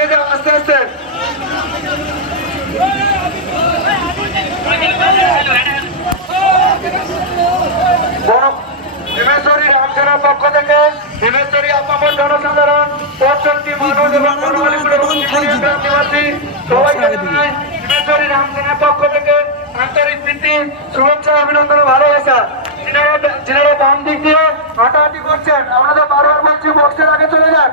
আগে যাও আস্তে আস্তে। হিমেশ্বরী রামসেনার পক্ষ থেকে হিমেশ্বরী আপামর জনসাধারণ পথচলতি মানুষ এবং গ্রামনিবাসী সবাইকে জানাই হিমেশ্বরী রামসেনার পক্ষ থেকে আন্তরিক প্রীতি, শুভেচ্ছা, অভিনন্দন ও ভালোবাসা। যিনারা বাম দিক দিয়ে হাঁটাহাঁটি করছেন, আপনাদের বারবার বলছি বক্সের আগে চলে যান।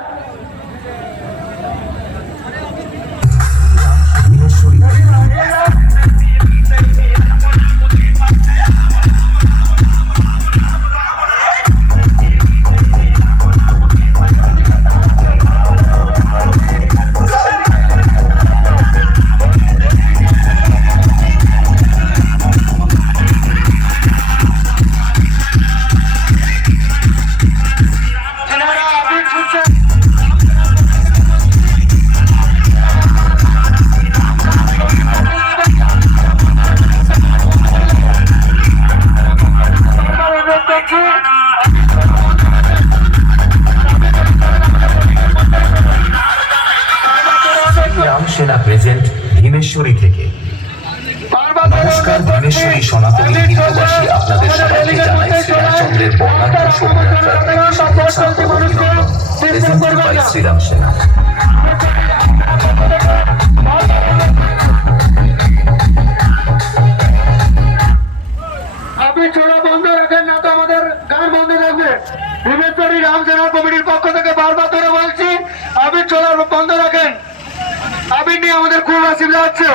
সেনা প্রেজেন্ট ভীমেশ্বরী থেকে। নমস্কার, ভীমেশ্বরী সনাতনী হিন্দুবাসী আপনাদের সবাইকে জানাই শ্রীরামচন্দ্রের বর্ণাঢ্য শোভাযাত্রার শুভেচ্ছা ও অভিনন্দন। প্রেজেন্টেড বাই শ্রীরাম সেনা। আপনি ছোড়া বন্ধ রাখেন না তো আমাদের গান বন্ধ থাকবে। ভীমেশ্বরী রাম সেনা কমিটির পক্ষ থেকে বারবার ধরে বলছি, আপনি ছোড়া বন্ধ রাখেন। আবির নিয়ে আমাদের খুব অসুবিধা হচ্ছে।